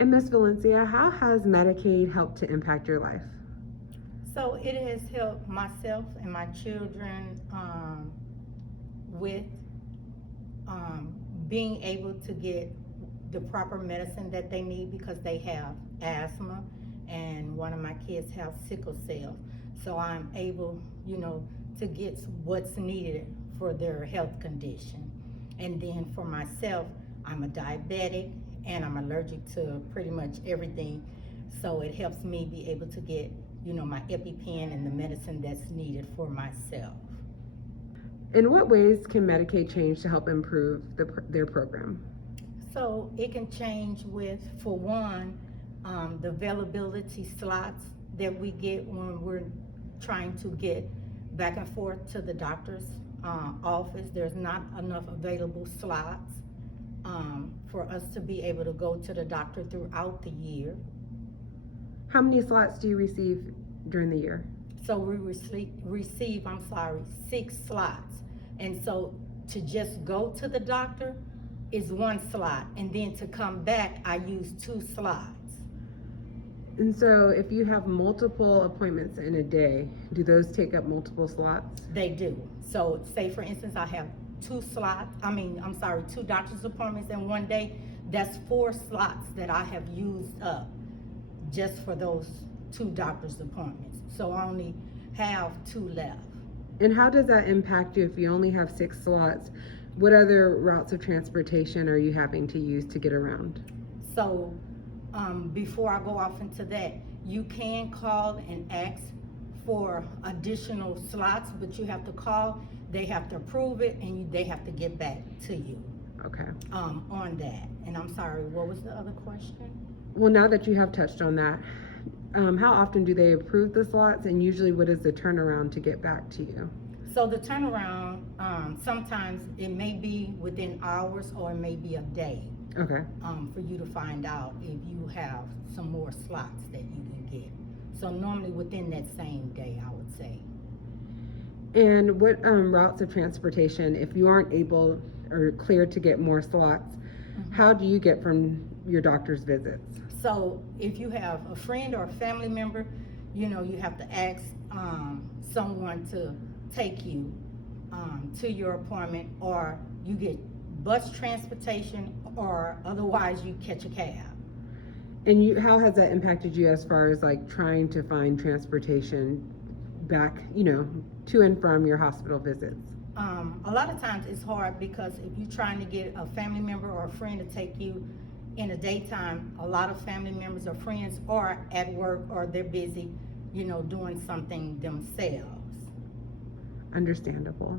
And Miss Valencia, how has Medicaid helped to impact your life? So it has helped myself and my children with um, being able to get the proper medicine that they need because they have asthma and one of my kids have sickle cell. So I'm able, to get what's needed for their health condition. And then for myself, I'm a diabetic and I'm allergic to pretty much everything. So it helps me be able to get, my EpiPen and the medicine that's needed for myself. In what ways can Medicaid change to help improve their program? So it can change with, for one, the availability slots that we get when we're trying to get back and forth to the doctor's office. There's not enough available slots for us to be able to go to the doctor throughout the year. How many slots do you receive during the year? So we receive 6 slots. And so to just go to the doctor is 1 slot. And then to come back, I use 2 slots. And so if you have multiple appointments in a day, do those take up multiple slots? They do. So say for instance, I have 2 doctor's appointments in one day. That's 4 slots that I have used up just for those 2 doctor's appointments. So I only have 2 left. And how does that impact you if you only have 6 slots? What other routes of transportation are you having to use to get around? So before I go off into that, you can call and ask for additional slots, but you have to call, they have to approve it, and they have to get back to you. Okay. On that. And I'm sorry, what was the other question? Well, now that you have touched on that, how often do they approve the slots, and usually what is the turnaround to get back to you? So the turnaround, sometimes it may be within hours or it may be a day. Okay. For you to find out if you have some more slots that you can get. So normally within that same day, I would say. And what routes of transportation, if you aren't able or cleared to get more slots, how do you get from your doctor's visits? So if you have a friend or a family member, you have to ask someone to take you to your appointment, or you get bus transportation, or otherwise you catch a cab. And how has that impacted you as far as like trying to find transportation back, to and from your hospital visits? A lot of times it's hard because if you're trying to get a family member or a friend to take you in the daytime, a lot of family members or friends are at work or they're busy, doing something themselves. Understandable.